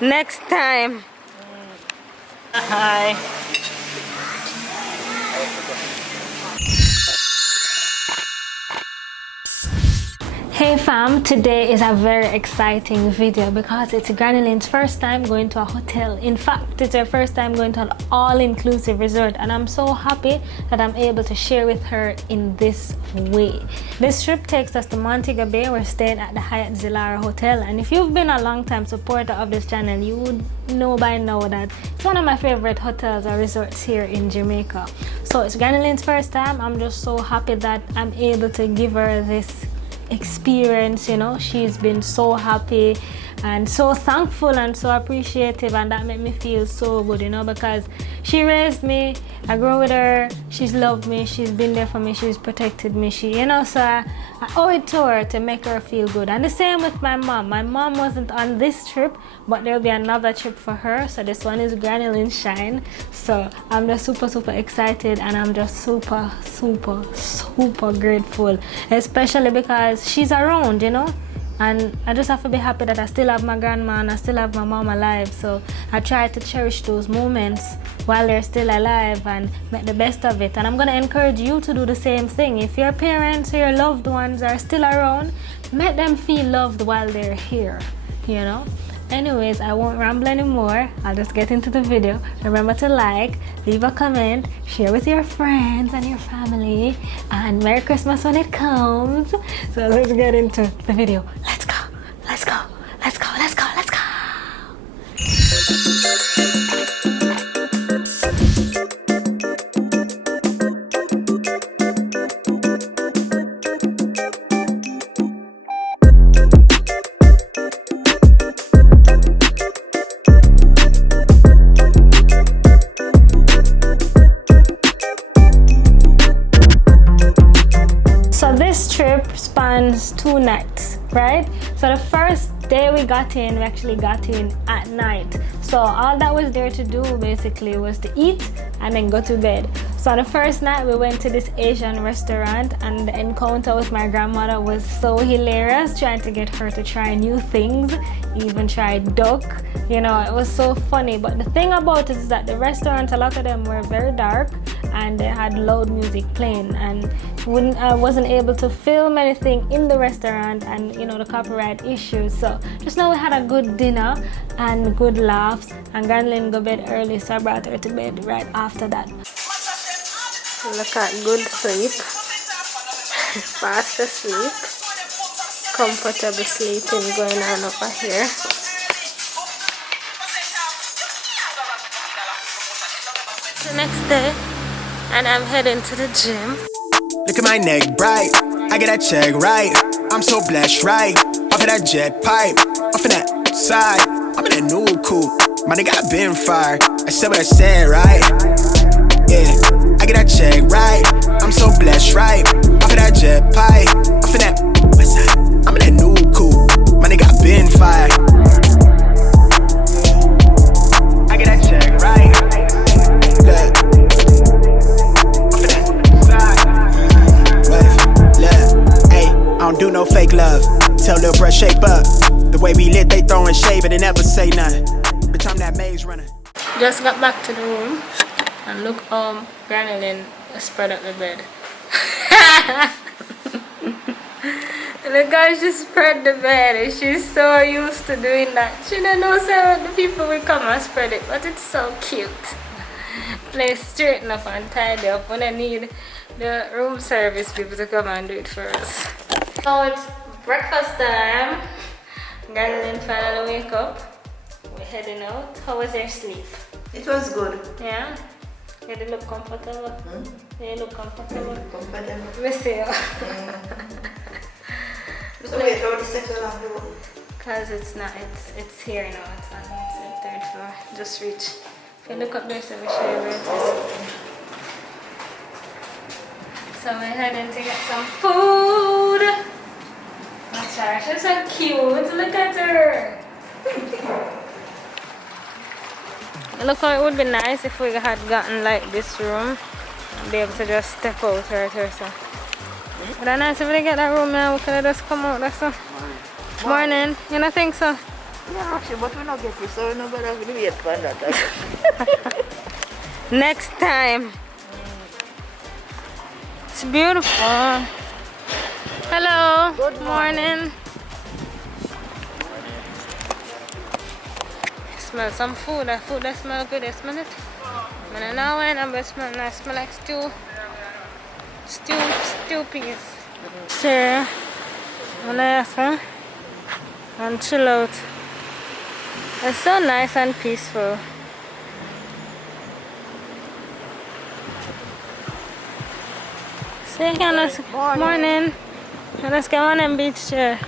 Next time. Hi. Hey fam, today is a very exciting video because it's Grannylin's first time going to a hotel. In fact, it's her first time going to an all-inclusive resort, and I'm so happy that I'm able to share with her in this way. This trip takes us to Montego Bay. We're staying at the Hyatt Zilara Hotel, and if you've been a long-time supporter of this channel, you would know by now that it's one of my favorite hotels or resorts here in Jamaica. So it's Grannylin's first time. I'm just so happy that I'm able to give her this experience. You know, she's been so happy and so thankful and so appreciative, and that made me feel so good, you know, because she raised me, I grew with her, she's loved me, she's been there for me, she's protected me, she, you know, so I owe it to her to make her feel good. And the same with my mom. My mom wasn't on this trip, but there'll be another trip for her, so this one is Grannylin Shine. So I'm just super excited, and I'm just super grateful, especially because she's around, you know. And I just have to be happy that I still have my grandma and I still have my mom alive. So I try to cherish those moments while they're still alive and make the best of it. And I'm going to encourage you to do the same thing. If your parents or your loved ones are still around, make them feel loved while they're here, you know. Anyways, I won't ramble anymore. I'll just get into the video. Remember to like, leave a comment, share with your friends and your family, and Merry Christmas when it comes. So let's get into the video. Let's go. So this trip spans 2 nights, right? So the first day we actually got in at night. So all that was there to do basically was to eat and then go to bed. So the first night we went to this Asian restaurant, and the encounter with my grandmother was so hilarious, trying to get her to try new things, even try duck. You know, it was so funny. But the thing about it is that the restaurants, a lot of them were very dark and they had loud music playing, and I wasn't able to film anything in the restaurant, and you know, the copyright issues. So just know we had a good dinner and good laughs, and Grannylin go bed early, so I brought her to bed right after that. Look at good sleep, fast asleep, comfortable sleeping going on over here. The next day, and I'm heading to the gym. Look at my neck bright, I get that check right. I'm so blessed, right? Off of that jet pipe, off of that side. I'm in that new coupe, my nigga I been fired. I said what I said, right? Yeah, I get that check right. I'm so blessed, right? Off of that jet pipe, off of that west side. I'm in that new coupe, my nigga I been fired. I get that check right. Look. I don't do no fake love. Tell little bruh shape up. The way we lit, they throwing shade, but they never say nothing. Bitch, I'm that maze runner. Just got back to the room, and look how Grannylin spread out the bed. Look how she spread the bed. She's so used to doing that. She don't know so the people will come and spread it, but it's so cute. Play straight enough and tidy up when I need the room service people to come and do it for us. So it's breakfast time. Grannylin finally wake up. We're heading out. How was your sleep? It was good. Yeah? You did look comfortable? You look comfortable? Comfortable. We see you. So wait, how to settle on the room? Because it's not, it's here now. It's on the 3rd floor. Just reach. If you look up there, so we show you where it is. So we're heading to get some food. Oh, Shara, she's so cute. Look at her. Look how it would be nice if we had gotten like this room and be able to just step out right here. So. Would that nice if we get that room now? We could have just come out. That's so. Morning. You don't think so? Yeah, actually, but we not get it, so we're not gonna wait for that. Next time. It's beautiful. Hello. Good morning. Smell some food. That food that smell good. I smell it. I don't know when I'm smell. I smell like stew peas. Stir. And chill out. It's so nice and peaceful. Say morning. Let's go on and beach chair.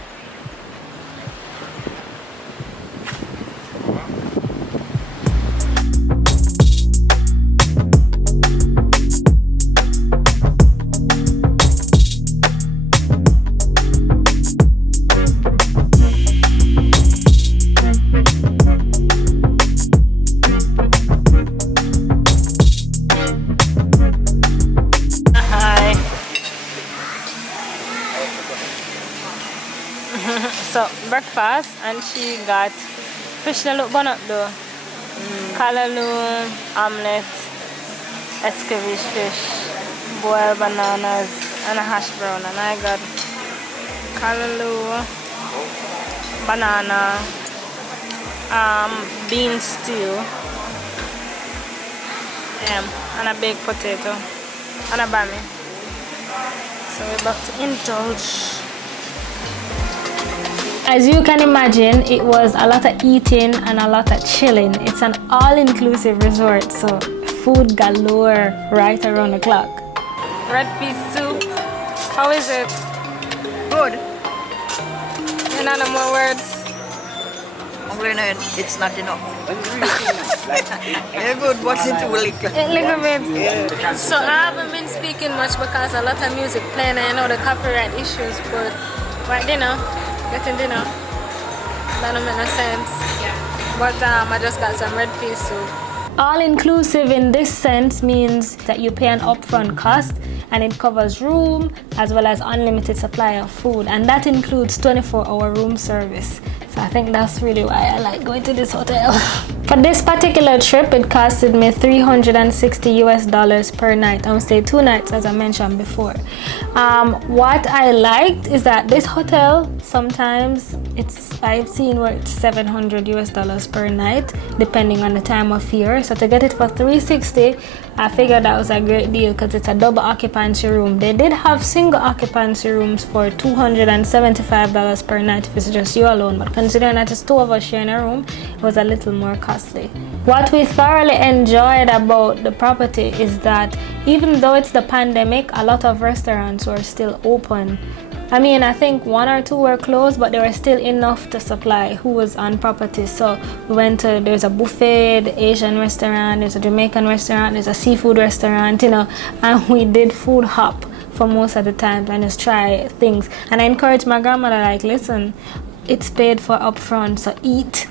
So breakfast, and she got fish that look bun up though. Callaloo, omelette, escabeche fish, boiled bananas, and a hash brown. And I got callaloo, banana, bean stew, and a baked potato, and a bami. So we're about to indulge. As you can imagine, it was a lot of eating and a lot of chilling. It's an all-inclusive resort, so food galore right around the clock. Red pea soup. How is it? Good. And no more words. It's not enough. They're good, but it's too little. A little bit. Yeah. So I haven't been speaking much because a lot of music playing and I know the copyright issues, but right dinner. Getting dinner. That don't make no sense. But I just got some red pea soup. All-inclusive in this sense means that you pay an upfront cost and it covers room as well as unlimited supply of food, and that includes 24-hour room service. So I think that's really why I like going to this hotel. For this particular trip, it costed me $360 per night. I'm staying 2 nights, as I mentioned before. What I liked is that this hotel, sometimes I've seen where it's $700 per night, depending on the time of year. So to get it for $360, I figured that was a great deal because it's a double occupancy room. They did have single occupancy rooms for $275 per night if it's just you alone, but considering that it's 2 of us sharing a room, it was a little more costly. What we thoroughly enjoyed about the property is that even though it's the pandemic, a lot of restaurants were still open. I mean, I think 1 or 2 were closed, but there were still enough to supply who was on property. So we went to, there's a buffet, the Asian restaurant, there's a Jamaican restaurant, there's a seafood restaurant, you know, and we did food hop for most of the time and just try things. And I encouraged my grandmother, like, listen, it's paid for upfront, so eat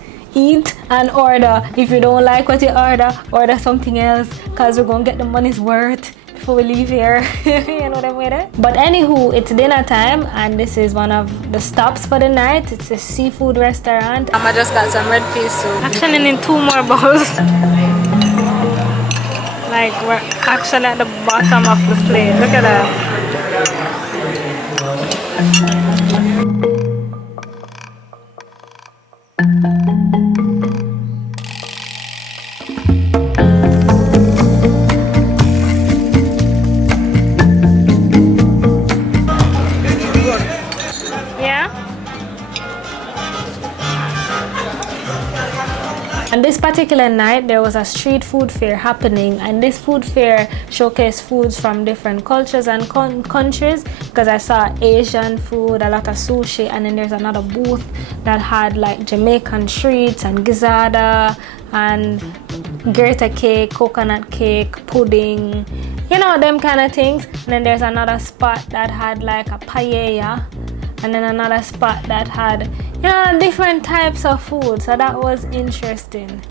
and order. If you don't like what you order something else, because we're going to get the money's worth before we leave here. You know what I mean? But anywho, it's dinner time and this is one of the stops for the night. It's a seafood restaurant. I just got some red pea soup. Actually need 2 more bowls. Like we're actually at the bottom of the plate. Look at that. And this particular night there was a street food fair happening, and this food fair showcased foods from different cultures and countries, because I saw Asian food, a lot of sushi, and then there's another booth that had like Jamaican treats and gizzards and greta cake, coconut cake, pudding, you know, them kind of things. And then there's another spot that had like a paella, and then another spot that had, you know, different types of food. So that was interesting.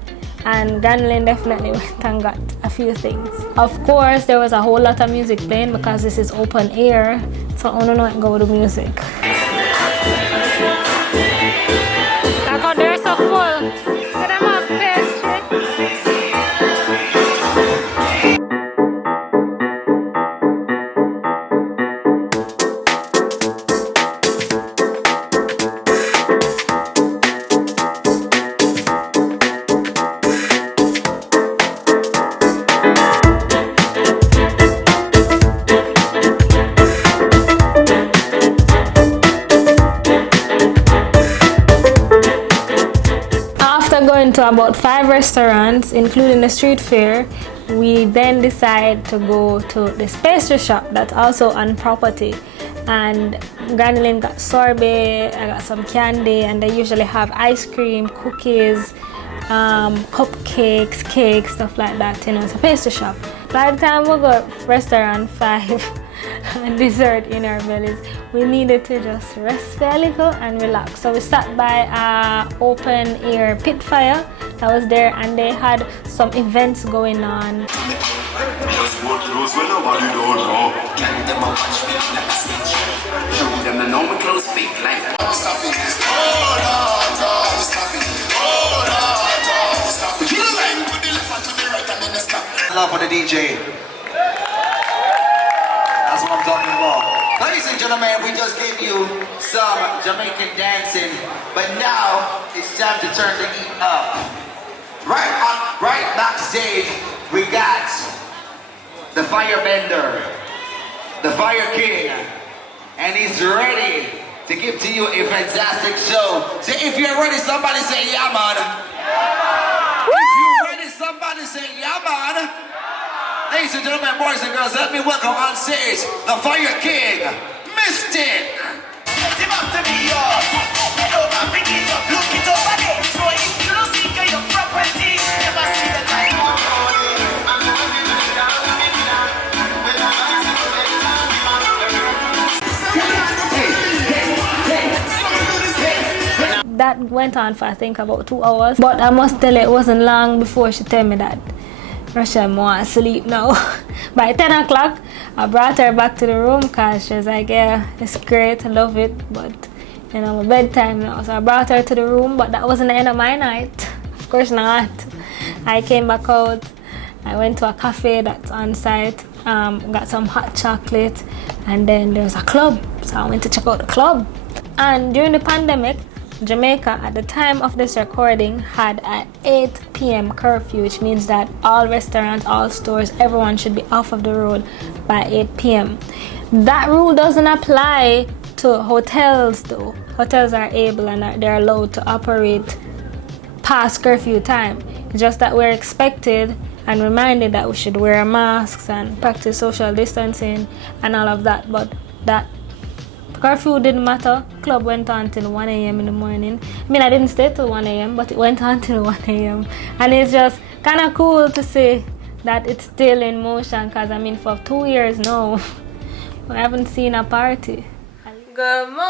And Grannylin definitely went and got a few things. Of course, there was a whole lot of music playing because this is open air. So I don't know what go with the music. Like, oh, there's a But I'm a pastry. After going to about 5 restaurants, including the street fair, we then decide to go to this pastry shop that's also on property. And Grannylin got sorbet, I got some candy, and they usually have ice cream, cookies, cupcakes, cakes, stuff like that. You know, it's a pastry shop. By the time we got restaurant 5 and dessert in our bellies, we needed to just rest a little and relax. So we sat by a open air pit fire that was there, and they had some events going on. Love for the DJ. That's what I'm talking about. Ladies and gentlemen, we just gave you some Jamaican dancing, but now it's time to turn the heat up. Right backstage, we got the firebender, the fire king, and he's ready to give to you a fantastic show. So if you're ready, somebody say yeah, man. If you're ready, somebody say yeah, man. Ladies and gentlemen, boys and girls, let me welcome on stage the Fire King, Mystic. That went on for I think about 2 hours, but I must tell you, it wasn't long before she told me that Rochielin want to sleep now. By 10 o'clock, I brought her back to the room because she was like, yeah, it's great, I love it, but you know, my bedtime now. So I brought her to the room, but that wasn't the end of my night. Of course not. I came back out, I went to a cafe that's on site, got some hot chocolate, and then there was a club, so I went to check out the club. And during the pandemic, Jamaica at the time of this recording had an 8 p.m. curfew, which means that all restaurants, all stores, everyone should be off of the road by 8 p.m. That rule doesn't apply to hotels though. Hotels are able and they're allowed to operate past curfew time. It's just that we're expected and reminded that we should wear masks and practice social distancing and all of that, but that curfew didn't matter. Club went on till 1 a.m. in the morning. I mean, I didn't stay till 1 a.m., but it went on till 1 a.m. And it's just kind of cool to see that it's still in motion, because I mean, for 2 years now, we haven't seen a party. Good morning!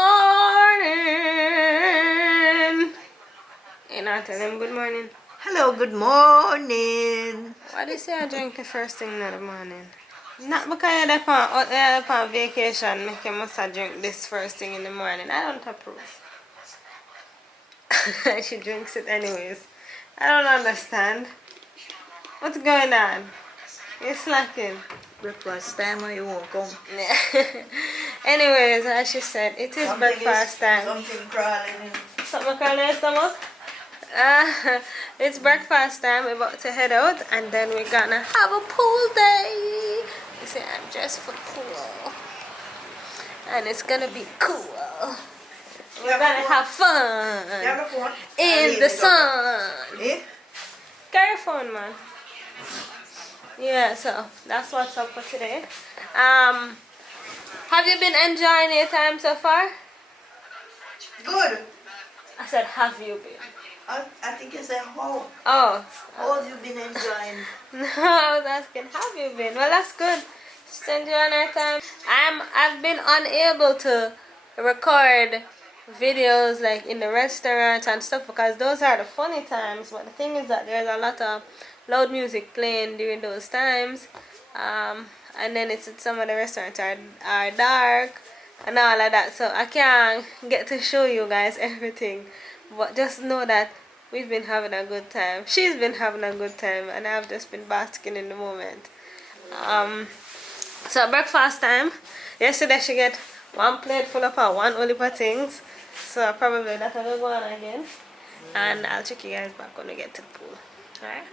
You not tell them good morning? Hello, good morning. Why do you say I drink the first thing in the morning? Not because you're on vacation, make you must drink this first thing in the morning. I don't approve. She drinks it anyways. I don't understand. What's going on? You're slacking. Breakfast time or you won't come. Anyways, as she said, it is breakfast time. Something crawling in. Something crawling in your stomach? It's breakfast time. We're about to head out and then we're gonna have a pool day. You see, I'm dressed for pool. And it's gonna be cool. We're gonna have fun in the sun. Eh? Carry phone, man. Yeah, so that's what's up for today. Have you been enjoying your time so far? Good. I said, have you been? I think you said how. Oh. How have you been enjoying? No, I was asking, have you been? Well, that's good. Just enjoying our time. I've been unable to record videos like in the restaurants and stuff because those are the funny times. But the thing is that there's a lot of loud music playing during those times. And then some of the restaurants are dark and all of that. So I can't get to show you guys everything. But just know that We've been having a good time. She's been having a good time, and I've just been basking in the moment. So breakfast time. Yesterday she get one plate full of her one only for things. So probably that's gonna go on again. And I'll check you guys back when we get to the pool. Alright?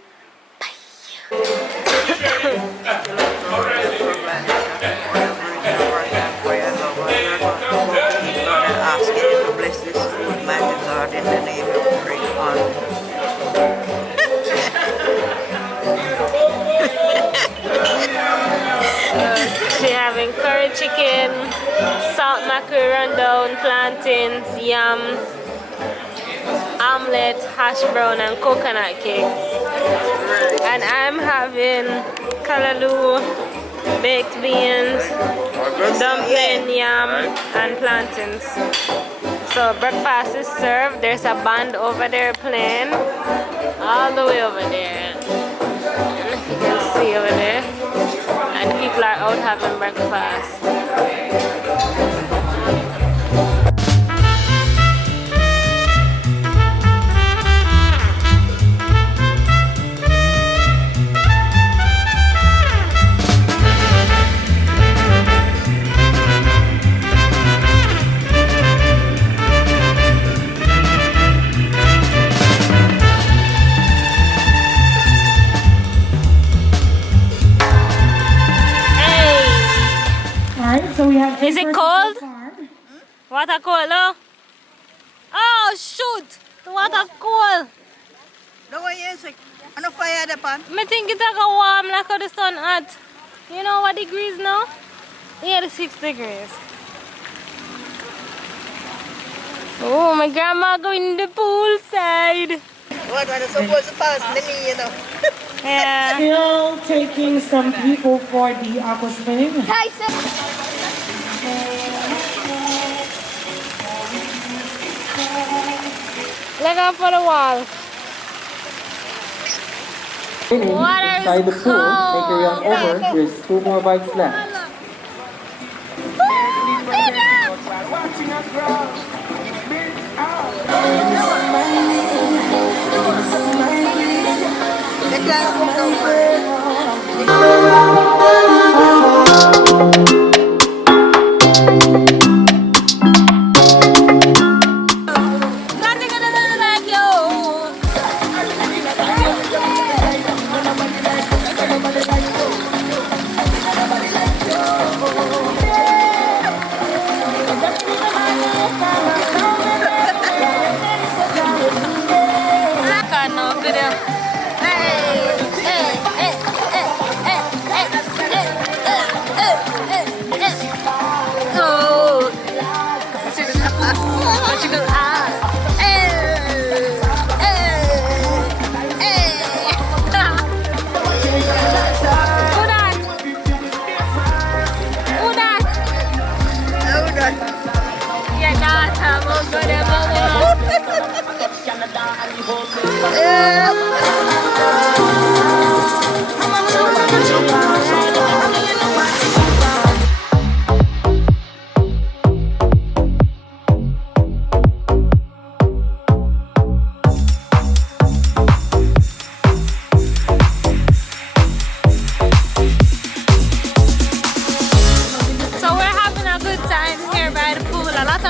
In the name of great honor. She having curry chicken, salt mackerel rundown, plantains, yam, omelette, hash brown, and coconut cake. And I'm having kalaloo, baked beans, dumpling, yam, and plantains. So breakfast is served. There's a band over there playing, all the way over there. And you can see over there. And people are out having breakfast. So we have Is it cold? Water cold, no? Oh shoot! The water cold. No way is it? Ano fire the pan? I think it's like a warm like how the sun hot. You know what degrees now? 86 degrees. Oh, my grandma going to the poolside. What are supposed to pass the knee, you know? Yeah. Still taking some people for the aqua spinning. Hi, sir. Look out for the wall. Water is inside the pool, make your run over. There's 2 more bites left.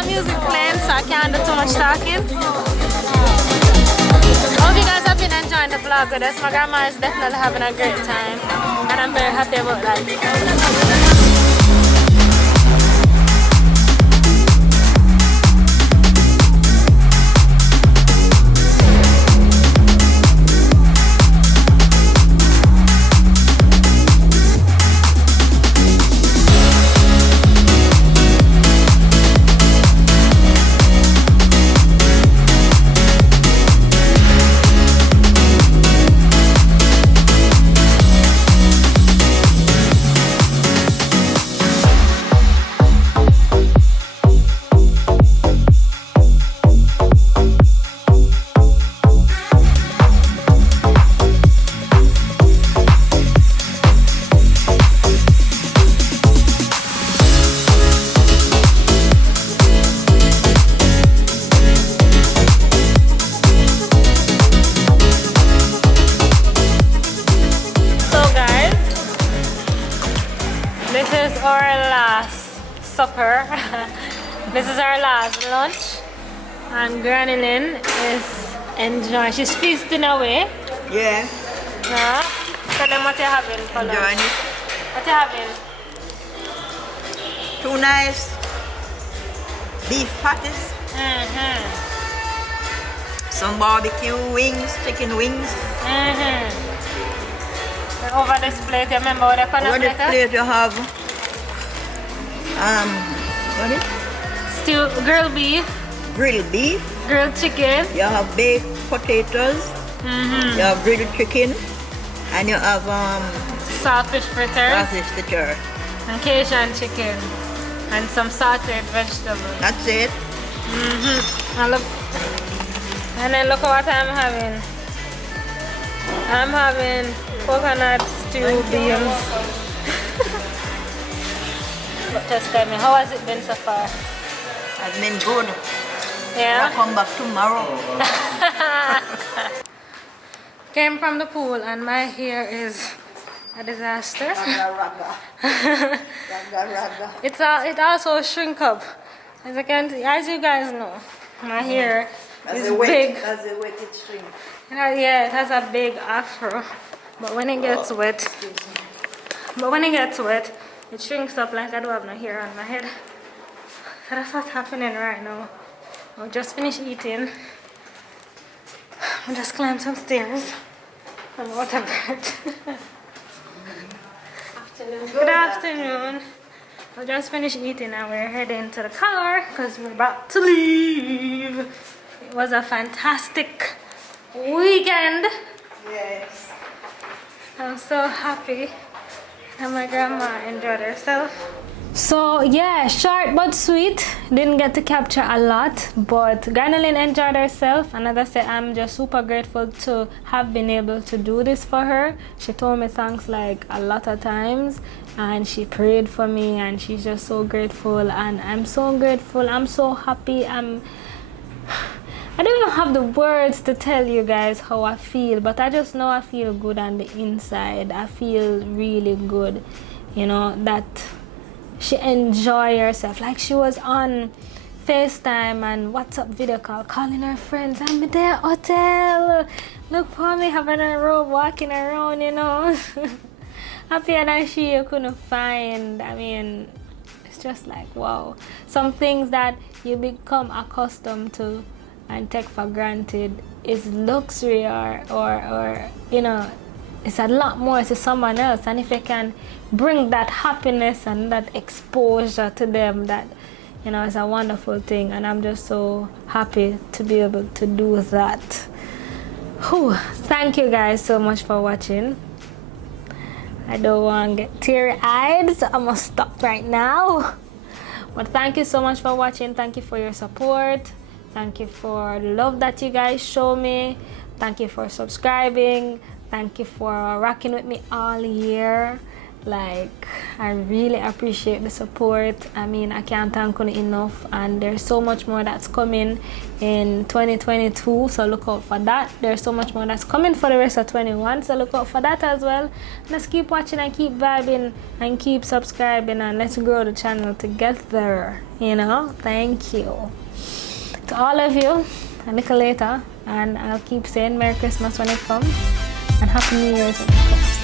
Music playing, so I can't do too much talking. Hope you guys have been enjoying the vlog with us. My grandma is definitely having a great time, and I'm very happy about that. supper. This is our last lunch. And Grannylin is enjoying. She's feasting away. Yeah. Tell them what you're having for lunch. Enjoying it. What you having? 2 nice beef patties. Some barbecue wings, chicken wings. And over this plate, you remember what they put on Over the the plate? plate you have what is Stew, grilled beef, grilled beef. grilled chicken. You have baked potatoes. You have grilled chicken, and you have Saltfish fritters sausage fritter. and Cajun chicken and some sauteed vegetables. That's it. And look, and then look at what I'm having. I'm having coconut stew beans. But just tell me, how has it been so far? Has been good. Yeah? I'll come back tomorrow. Came from the pool and my hair is a disaster. Raga, raga. Raga, raga. It also shrink up. As you guys know, my hair is big. As a wet it shrink. Yeah, it has a big afro. But when it gets wet, it shrinks up like I don't have no hair on my head. So that's what's happening right now. I just finished eating. I just climbed some stairs. I'm out of breath. Good afternoon. I just finished eating and we're heading to the car because we're about to leave. It was a fantastic weekend. Yes. I'm so happy that my grandma enjoyed herself. So yeah, short but sweet. Didn't get to capture a lot, but Grannylin enjoyed herself, and as I said, I'm just super grateful to have been able to do this for her. She told me thanks like a lot of times, and she prayed for me, and she's just so grateful, and I'm so grateful. I'm so happy. I don't even have the words to tell you guys how I feel, but I just know I feel good on the inside. I feel really good, you know, that she enjoyed herself. Like she was on FaceTime and WhatsApp video call, calling her friends. I'm at the hotel. Look for me having a robe, walking around, you know. Happier than she you couldn't find. I mean, it's just like, wow. Some things that you become accustomed to and take for granted is luxury or you know, it's a lot more to someone else, and if you can bring that happiness and that exposure to them, that, you know, it's a wonderful thing, and I'm just so happy to be able to do that. Whew. Thank you guys so much for watching. I don't want to get teary-eyed, so I must stop right now. But thank you so much for watching. Thank you for your support. Thank you for the love that you guys show me. Thank you for subscribing. Thank you for rocking with me all year. Like, I really appreciate the support. I mean, I can't thank you enough, and there's so much more that's coming in 2022, so look out for that. There's so much more that's coming for the rest of 21, so look out for that as well. Let's keep watching and keep vibing and keep subscribing, and let's grow the channel together, you know. Thank you to all of you. A little later, and I'll keep saying Merry Christmas when it comes, and Happy New Year when it comes.